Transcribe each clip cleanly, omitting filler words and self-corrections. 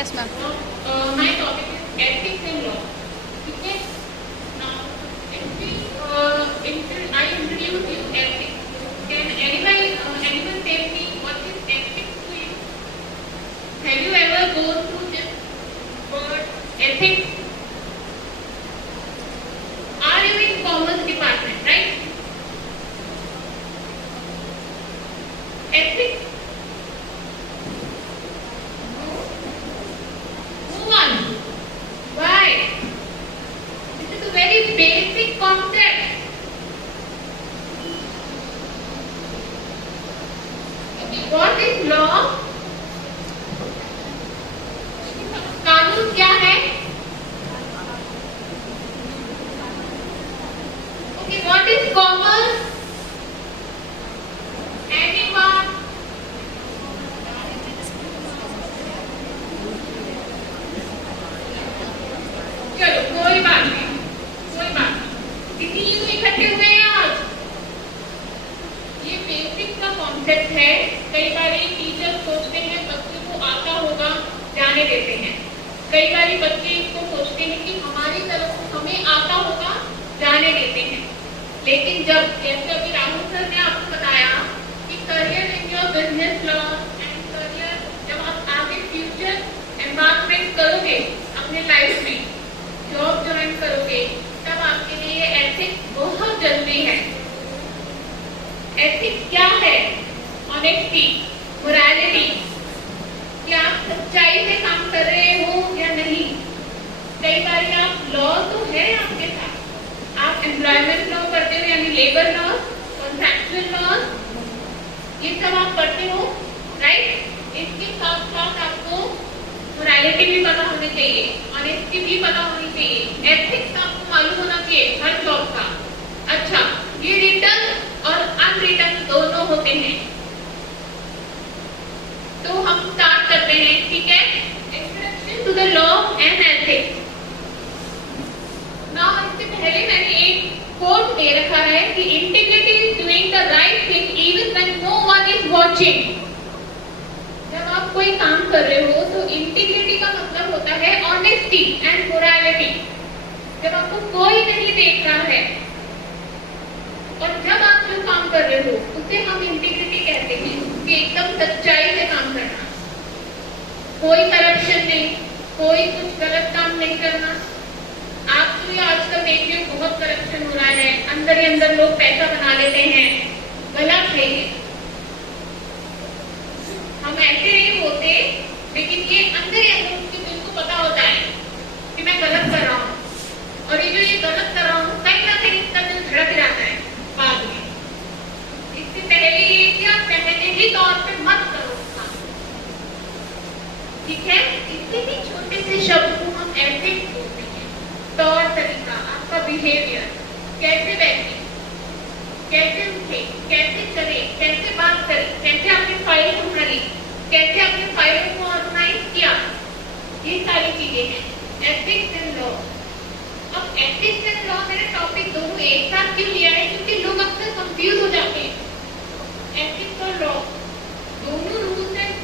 Yes, ma'am. My topic is ethics and law. Okay. Now, I introduce you ethics. Can anyone tell me what is ethics to you? Have you ever gone through this word ethics? Are you in commerce department, right? Ethics. Move on. Why? This is a very basic concept. Okay, what is law? कानून क्या है? Okay, what is commerce? Anyone? चलो कोई बात नहीं। इसीलिए इकट्ठे हुए हैं आज। ये बेसिक का कॉन्सेप्ट है। कई बार टीचर सोचते हैं बच्चे को आता होगा, जाने देते हैं। कई बार बच्चे इसको सोचते हैं कि हमारी तरफ हमें आता होगा, जाने देते हैं। लेकिन जब जैसे अभी राहुल सर ने आपको बताया कि career in your business law and career, जब आप आगे फ्यूचर एम्बार्कमेंट करोगे अपने लाइफ में, जॉब ज्वाइन करोगे, तब आपके लिए ये एथिक्स बहुत जरूरी है। एथिक्स क्या है? ऑनेस्टी, मोरालिटी, कि आप सच्चाई से काम कर रहे हो या नहीं। कई बार आप लॉ तो है आपके साथ, आप एम्प्लॉयमेंट लॉ करते हो यानी लेबर लॉ, कॉन्ट्रैक्चुअल लॉ, ये सब आप करते हो, राइट। इसके साथ साथ आपको मोरालिटी भी पता होनी चाहिए, ऑनेस्टी भी पता होनी चाहिए, एथिक्स आपको मालूम होना चाहिए हर जॉब का। अच्छा, ये रिटन और अनरिटन दोनों होते हैं। तो हम स्टार्ट करते हैं, ठीक है। Introduction to the law and ethics. Now इससे पहले मैंने एक कोट दे रखा है कि integrity is doing the right thing even when no one is watching. जब आप कोई काम कर रहे हो तो इंटीग्रिटी का मतलब होता है ऑनेस्टी एंड मोरालिटी। जब आपको कोई नहीं देख रहा है और जब आप जो काम कर रहे हो उसे हम इंटीग्रिटी कहते हैं, कि एकदम सच्चाई से काम करना, कोई करप्शन नहीं, कोई कुछ गलत काम नहीं करना। आप तो ये आजकल देखिए बहुत करप्शन हो रहा है, अंदर ही अंदर लोग पैसा बना लेते हैं, गलत है ये। हम ऐसे नहीं होते, लेकिन ये अंदर ही अंदर उसके दिल को पता होता है कि मैं गलत कर रहा हूँ, और ये जो ये गलत कर रहा हूँ कहीं ना कहीं इसका दिल धड़क जाता है बाद में। इससे पहले ये कि आप पहले ही तौर पे मत करो काम, ठीक है। इससे भी छोटे से शब्द को हम ऐसे बोलते हैं, तौर तरीका, आपका बिहेवियर, कैसे बैठे, कैसे उठे, कैसे चले, कैसे बात करें, कैसे आपने फाइल संभाली, कैसे आपने फाइलों को ऑर्गेनाइज किया, ये सारी चीजें हैं एथिक्स एंड लॉ। अब एथिक्स एंड लॉ मैंने टॉपिक दोनों एक साथ क्यों लिया है? क्योंकि लोग अक्सर कंफ्यूज हो जाते हैं। एथिक्स और लॉ दोनों रूल्स एंड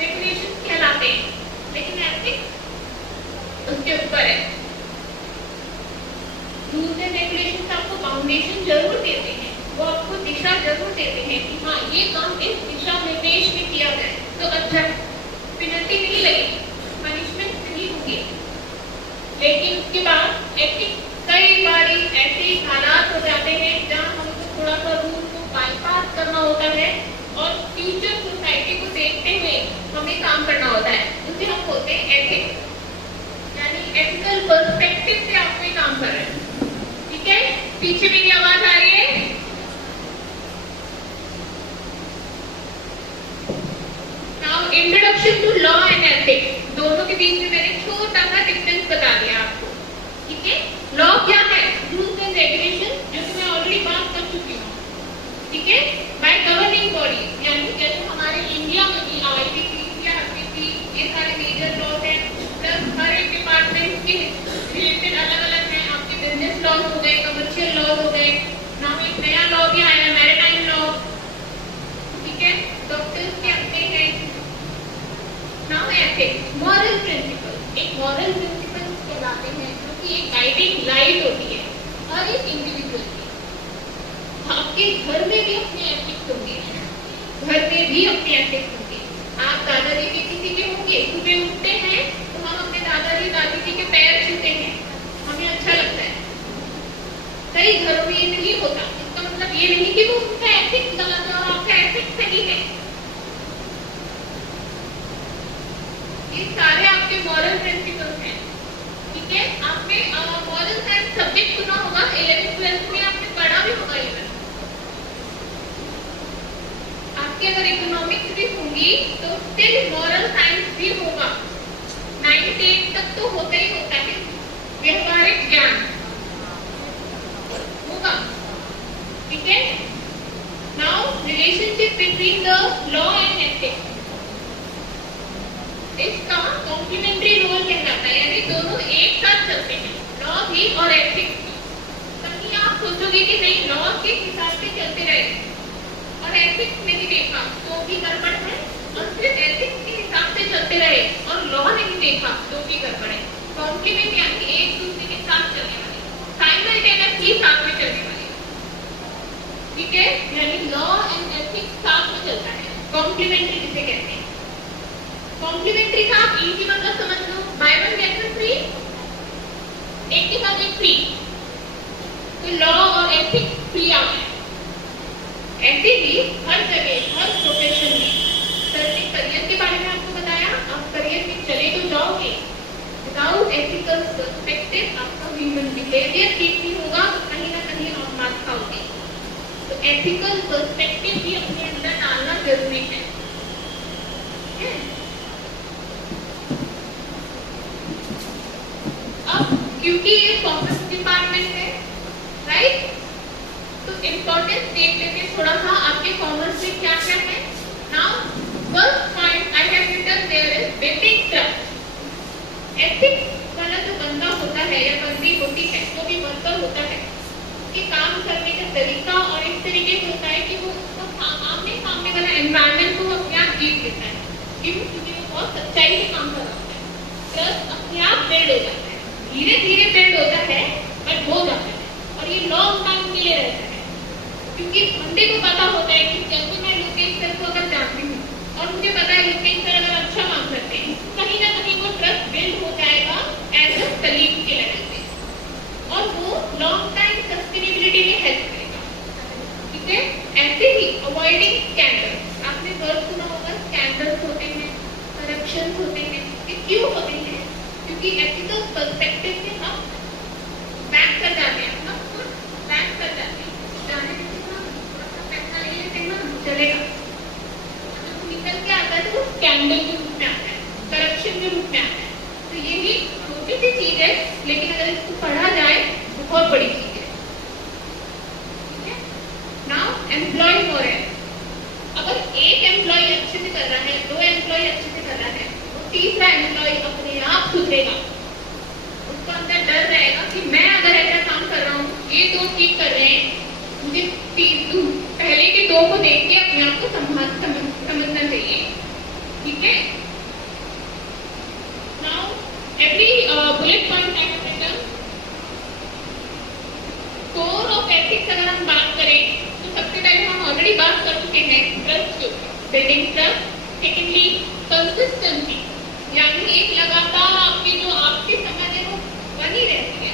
रेगुलेशंस कहलाते हैं, लेकिन एथिक्स उसके ऊपर है। रूल्स एंड रेगुलेशंस आपको फाउंडेशन जरूर देते हैं, वो आपको दिशा जरूर देते हैं कि हाँ ये काम इस दिशा निर्देश में किया जाए तो अच्छा, पेनल्टी नहीं लगेगी, पनिशमेंट नहीं होगी। लेकिन उसके बाद एथिक्स कई बार ऐसे हालात हो जाते हैं जहाँ हमको थोड़ा सा रूल को बाईपास करना होता है और फ्यूचर सोसाइटी को देखते हुए हमें काम करना होता है। उसे हम बोलते हैं एथिक्स, यानी एथिकल पर्सपेक्टिव से आप कोई काम कर रहे हैं, ठीक है। पीछे मेरी आवाज आ रही है? Now introduction to law and ethics, दोनों के बीच में मैंने छोटा सा डिफरेंस बता दिया आपको, ठीक है। लॉ क्या है? रूल्स एंड रेगुलेशन, जो कि मैं ऑलरेडी बात कर चुकी हूँ, ठीक है। बाय गवर्निंग बॉडी, यानी जैसे हमारे इंडिया में भी आईपीसी या आईपीसी, ये सारे मेजर लॉज हैं, प्लस हर एक डिपार्टमेंट के रिलेटेड अलग अलग हैं। आपके बिजनेस लॉज हो गए, कमर्शियल लॉज हो गए, में भी अपने एथिक्स होंगे, घर में भी अपने एथिक्स होंगे। आप दादाजी के किसी के होंगे, सुबह उठते हैं तो हम अपने दादाजी दादी जी के पैर छूते हैं, हमें अच्छा लगता है। कई घरों में ये नहीं होता, इसका मतलब ये नहीं कि वो उनका एथिक्स गलत है और आपका एथिक्स सही है। ये सारे आपके मॉरल प्रिंसिपल्स हैं, ठीक है। आपने मॉरल साइंस सब्जेक्ट सुना होगा 11th-12th में, आपने पढ़ा भी होगा। इवन आपके अगर इकोनॉमिक्स भी होंगी तो स्टिल मॉरल साइंस भी होगा। 9th-8th तक तो होता ही होता है, व्यवहारिक ज्ञान होगा, ठीक है। Now relationship between the law and ethics, इसका कॉम्प्लीमेंट्री रोल कहलाता है, यानी दोनों एक साथ चलते हैं, लॉ भी और एथिक्स भी। कहीं आप सोचोगे कि नहीं लॉ के हिसाब से चलते रहे और एथिक्स नहीं देखा तो भी गड़बड़ है, और सिर्फ एथिक्स के हिसाब से चलते रहे और लॉ नहीं देखा तो भी गड़बड़ है। कॉम्प्लीमेंट यानी एक दूसरे के साथ चलने वाले, साइमल्टेनियसली साथ में चलने वाले, ठीक है। यानी लॉ एंड एथिक्स साथ में चलता है, कॉम्प्लीमेंट्री जिसे कहते हैं। कॉम्प्लीमेंट्री का आप इजी मतलब समझ लो, buy one get one free, एक के साथ एक फ्री, तो लॉ और एथिक्स फ्री आ गए। ऐसे ही हर जगह हर प्रोफेशन में, सर ने करियर के बारे में आपको बताया, आप करियर में चले तो जाओगे, विदाउट एथिकल पर्सपेक्टिव आपका ह्यूमन बिहेवियर ठीक नहीं होगा तो कहीं ना कहीं आप मार खाओगे। तो एथिकल पर्सपेक्टिव भी अपने अंदर डालना जरूरी है। क्योंकि ये कॉमर्स डिपार्टमेंट है, राइट, तो इम्पोर्टेंस देख लेते थोड़ा सा आपके कॉमर्स में क्या क्या है। Now first point I have written there is building trust. Ethics वाला जो बंदा होता है या बंदी होती है, जो भी वर्कर होता है, उसके काम करने का तरीका और इस तरीके से होता है कि वो उसका आमने सामने वाला एनवायरनमेंट को अपने आप जीत लेता है, क्योंकि वो बहुत सच्चाई से काम कर रहा है। ट्रस्ट अपने आप बिल्ड हो जाता है, धीरे धीरे बिल्ड होता है बट हो जाता है, और ये लॉन्ग टाइम के लिए रहता है, क्योंकि बंदे को पता होता है कि जैसे मैं लोकेश सर को अगर जानती हूँ और मुझे पता है लोकेश सर अगर अच्छा काम करते हैं, कहीं ना कहीं वो ट्रस्ट बिल्ड हो जाएगा एज अ कलीग के लेवल पे, और वो लॉन्ग टाइम सस्टेनेबिलिटी में हेल्प करेगा, ठीक है। ऐसे ही अवॉइडिंग स्कैंडल्स, आपने वर्ड सुना होगा, स्कैंडल्स होते हैं, करप्शन होते हैं, ये क्यों होते हैं? क्योंकि एथिकल पर्सपेक्टिव से हम बैक कर जाते हैं, हम खुद बैक कर जाते हैं, जाने पैसा ले लेते हैं ना, चलेगा, जब निकल के आता है तो वो स्कैंडल के रूप में आता है, करप्शन के रूप में आता है। तो ये भी छोटी सी चीज है, लेकिन अगर इसको पढ़ा जाए बहुत बड़ी चीज है, ठीक है। नाउ एम्प्लॉय मोरल, अगर एक एम्प्लॉय अच्छे से कर रहा है, 2 एम्प्लॉय अच्छे से कर रहा है, तीसरा एम्प्लॉय अपने आप सुधरेगा, उसका अंदर डर रहेगा कि मैं अगर ऐसा काम कर रहा हूँ, ये 2 ठीक कर रहे हैं, मुझे पहले के 2 को देख के अपने आप को समझना चाहिए, ठीक है। Now every bullet point I have written, core of ethics अगर हम बात करें तो सबसे पहले हम ऑलरेडी बात कर चुके हैं ट्रस्ट के ऊपर, बिल्डिंग ट्रस्ट। सेकेंडली कंसिस्टेंसी, यानी एक लगातार आपकी जो आपकी समझ है वो बनी रहती है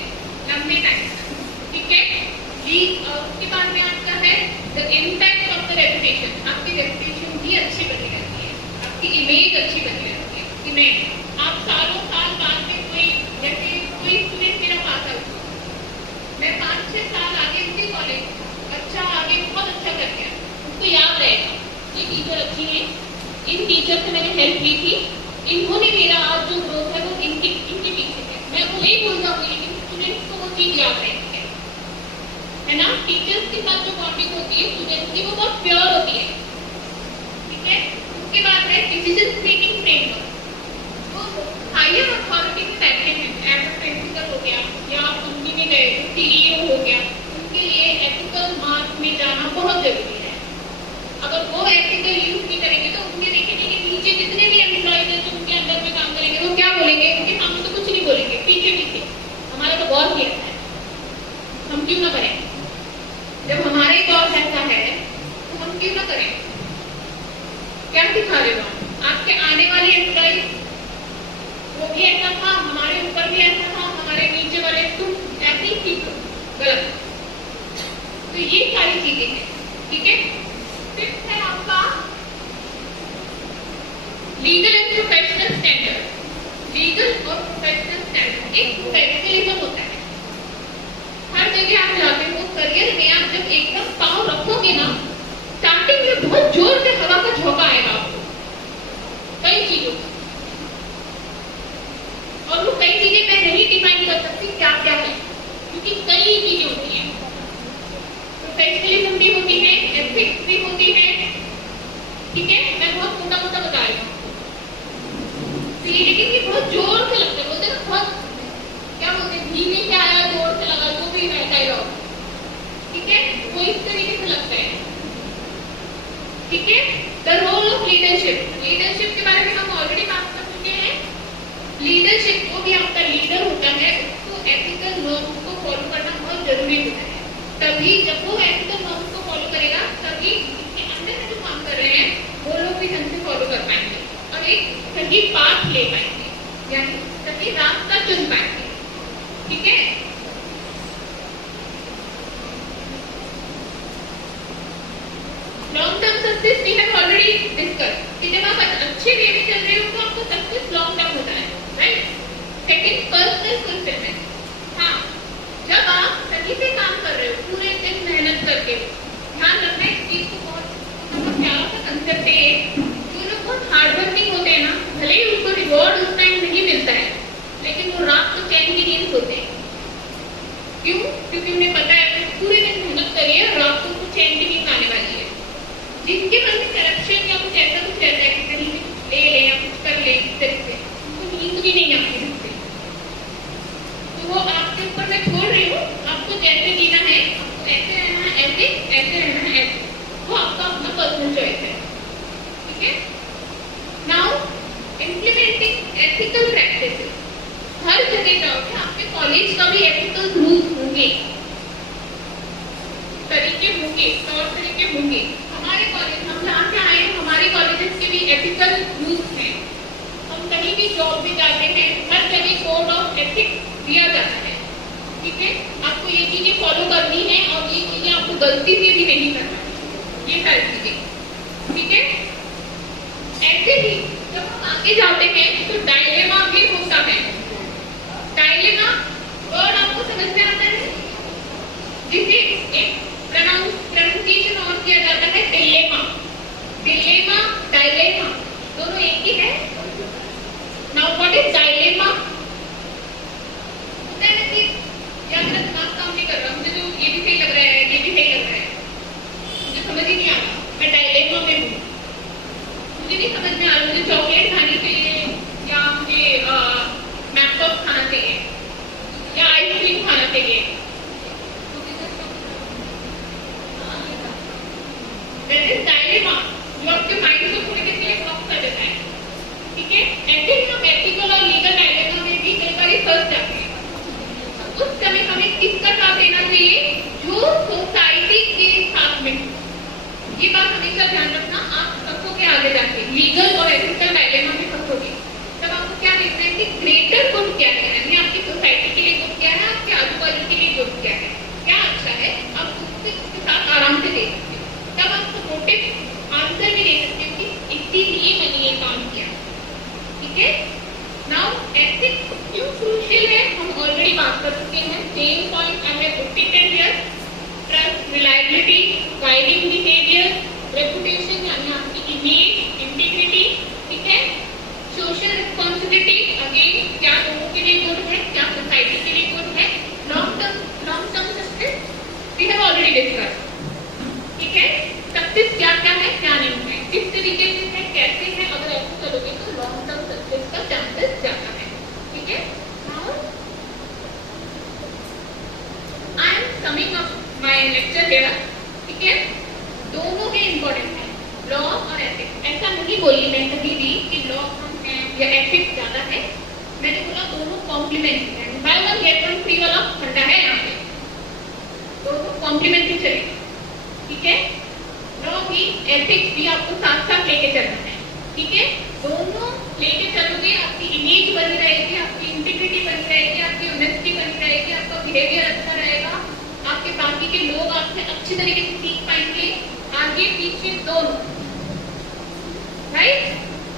लंबे टाइम तक, ठीक है जी। उसके बाद में आपका है the impact of the reputation, आपकी रेपुटेशन भी अच्छी बनी रहती है, आपकी इमेज अच्छी बनी रहती है। इमेज आप सालों साल बाद में कोई, जैसे कोई स्टूडेंट मेरा पास आउट, मैं 5-6 साल आगे उसी कॉलेज अच्छा आगे बहुत अच्छा कर गया, उसको याद रहेगा ये टीचर अच्छी है, इन टीचर से मैंने हेल्प ली थी, इन्होंने मेरा आज जो ग्रोथ है वो इनके पीछे है, मैं वो नहीं भूल जाऊंगी, लेकिन स्टूडेंट्स को वो चीज याद रहती है ना। टीचर्स के साथ जो बॉन्डिंग होती है स्टूडेंट्स की, वो बहुत प्योर होती है, ठीक है। उसके बाद है डिसीजन मेकिंग फ्रेमवर्क, वो हायर अथॉरिटी में बैठे हैं, एज अ प्रिंसिपल हो गया या कंपनी में गए CEO हो गया, उनके लिए एथिकल मार्क में जाना बहुत जरूरी है। अगर वो एथिकल यूज नहीं करेंगे तो उनके देखेंगे कि नीचे जितने भी एम्प्लॉयज हैं जो उनके अंदर में काम करेंगे वो क्या बोलेंगे, उनके सामने तो कुछ नहीं बोलेंगे, पीछे हमारा तो बॉस किया है, हम क्यों ना करें। जब हमारे बॉस ऐसा है क्या सिखा रहे हो आपके आने वाले एम्प्लॉय, वो भी ऐसा था, हमारे ऊपर भी ऐसा था, हमारे नीचे वाले तुम ऐसे ही सीखो, गलत। तो ये सारी चीजें हैं, ठीक है। फिफ्थ है आपका legal and professional standard. Legal और प्रोफेशनल स्टैंडर्ड एक प्रोफेशनलिज्म होता है। हर जगह आप जाते हो, करियर में आप जब एकदम पाँव रखोगे ना, स्टार्टिंग में बहुत जोर से हवा का झोंका आएगा आपको कई चीजों, और वो कई चीजें मैं नहीं डिफाइन कर सकती क्या क्या है, क्योंकि कई चीजें होती हैं। प्रोफेशनलिज्म भी होती है, एथिक्स भी होती है, ठीक है। मैं बहुत मोटा मोटा बता रही हूँ, लेकिन ये बहुत जोर से लगता है, बोलते हैं ना बहुत, क्या बोलते हैं, धीमे से आया जोर से लगा, जो भी डायलॉग, ठीक है, वो इस तरीके से लगता है, ठीक है। The role of leadership, leadership के बारे में हम ऑलरेडी बात कर चुके हैं। लीडरशिप, जो भी आपका लीडर होता है उसको एथिकल नॉर्म्स को फॉलो करना बहुत जरूरी होता है, तभी जब वो एथिकल नॉर्म्स को फॉलो करेगा तभी उसके अंदर जो काम कर रहे हैं वो लोग भी ढंग से फॉलो कर पाएंगे और एक सही पाथ ले पाएंगे, यानी सही रास्ता चुन पाएंगे, ठीक है। Long term success we have already discuss कि जब आप अच्छे वे में चल रहे हो तो आपको सक्सेस लॉन्ग टर्म होता है, राइट। Second, personal fulfilment. हाँ, जब आप सही से काम कर रहे हो, पूरे दिन मेहनत करके, ध्यान रखना इस चीज को, बहुत प्यारा सा कंसेप्ट है। जो लोग बहुत हार्ड वर्किंग होते हैं ना, भले ही उनको रिवॉर्ड उस टाइम नहीं मिलता है, लेकिन वो रात को चैन की नींद सोते हैं। क्यों? क्योंकि उन्हें पता है पूरे दिन मेहनत करिए और रात को उनको चैन की नींद आने वाली है। जिनके मन में करप्शन या कुछ ऐसा कुछ रहता है कि कहीं भी कुछ ले ले या कुछ कर ले इस तरह से, उनको नींद भी नहीं आती ढंग से। तो वो आपके ऊपर मैं छोड़ रही हूँ, आपको जैसे जीना है, आपको ऐसे रहना है, ऐसे रहना है, ऐसे, वो आपका अपना पर्सनल चॉइस है, ठीक है। Now implementing ethical practices. हर जगह जाओगे, आपके कॉलेज का भी एथिकल रूल्स होंगे, तरीके होंगे, तौर तरीके होंगे। हमारे कॉलेज, हम जहाँ से आए हैं, हमारे कॉलेजेस के भी एथिकल रूल्स हैं। हम कहीं भी जॉब भी जाते हैं, हर जगह कोड ऑफ एथिक्स दिया जाता है, ठीक है। आपको ये चीजें फॉलो करनी है और ये चीजें आपको गलती से भी नहीं करना है, ये सारी चीजें, ठीक है। ऐसे ही जब हम आगे जाते हैं तो डायलेमा भी होता है। डायलेमा वर्ड आपको समझ में आता है, जिसे एक प्रोनाउंसिएशन और किया जाता है डिलेमा। डिलेमा, डायलेमा दोनों एक ही है। Now what is dilemma? होता है ना कि या मेरा दिमाग काम नहीं कर रहा, मुझे तो ये भी सही लग रहा है, ये भी सही लग रहा है, मुझे समझ ही नहीं आ रहा, मैं डायलेमा में हूँ, मुझे नहीं समझ में आ रहा, मुझे चॉकलेट खानी चाहिए या मुझे मैकपॉप खाना चाहिए या आइसक्रीम खाना चाहिए। That is dilemma, जो आपके माइंड को थोड़ी देर के लिए ब्लॉक कर देता है, ठीक है। ऐसे ही हम एथिकल और लीगल डायलेमा में भी कई बार फंस जाते हैं। उस समय हमें किसका साथ देना चाहिए? जो सोसाइटी के साथ में। ये बात हमेशा ध्यान रखना, आप फंसोगे आगे जाके, लीगल और एथिकल डायलेमा में फंसोगे। तब आपको क्या देखना है कि ग्रेटर गुड क्या है, यानी आपकी सोसाइटी के लिए गुड क्या है, आपके आजू बाजू के लिए गुड क्या है, क्या अच्छा है, आप उसके साथ आराम से दे सकते हो। तब आप सपोर्टिव आंसर भी दे सकते हो कि इसीलिए मैंने ये काम किया, ठीक है। नाउ एथिक्स क्यों क्रूशियल है, हम ऑलरेडी बात कर चुके हैं। Same point I have repeated here. Trust, reliability, guiding behaviour, reputation यानी आपकी इमेज, इंटीग्रिटी, ठीक है। सोशल रिस्पांसिबिलिटी, अगेन क्या लोगों के लिए गुड है, क्या सोसाइटी के लिए गुड है। Long term success we have already discuss, ठीक है। सक्सेस क्या क्या है, क्या नहीं है, किस तरीके से है, कैसे है, अगर ऐसे चलोगे तो लॉन्ग टर्म सक्सेस का चांसेस ज्यादा है, ठीक है। Now I am summing up my lecture here, ठीक है। दोनों ही इंपॉर्टेंट है, लॉ और एथिक्स। ऐसा नहीं बोली मैं कभी भी कि लॉ कम है या एथिक्स ज्यादा है, मैंने बोला दोनों कॉम्प्लीमेंट्री है। Bye one get one free वाला फंडा है यहाँ पे, दोनों कॉम्प्लीमेंट्री चलेगा, ठीक है। लॉ भी अपनी एथिक्स भी आपको साथ साथ लेके चलना है, ठीक है। दोनों लेके चलोगे, आपकी इमेज बनी रहेगी, आपकी इंटीग्रिटी बनी रहेगी, आपकी ऑनेस्टी बनी रहेगी, आपका बिहेवियर अच्छा रहेगा, आपके बाकी के लोग आपसे अच्छी तरीके से सीख पाएंगे, आगे पीछे दोनों, राइट।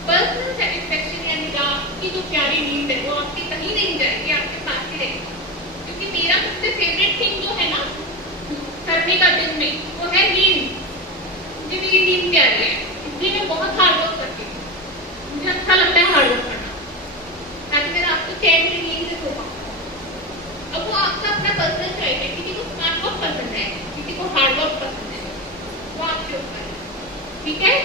पर्सनल सेटिस्फेक्शन यानी आपकी जो प्यारी नींद है वो आपकी कहीं नहीं जाएगी, आपके पास ही रहेगी। क्योंकि मेरा सबसे फेवरेट थिंग जो है ना करने का दिन में, वो है नींद। मुझे मेरी नींद प्यारी है, इसलिए मैं बहुत हार्ड वर्क करती हूँ। मुझे अच्छा लगता है हार्ड वर्क करना, ताकि मेरा आपको चैन में नींद से सो पाऊँ। अब वो आपका अपना पर्सनल चॉइस है, किसी को स्मार्ट वर्क पसंद है, किसी को हार्ड वर्क पसंद है, वो आपके ऊपर है, ठीक है।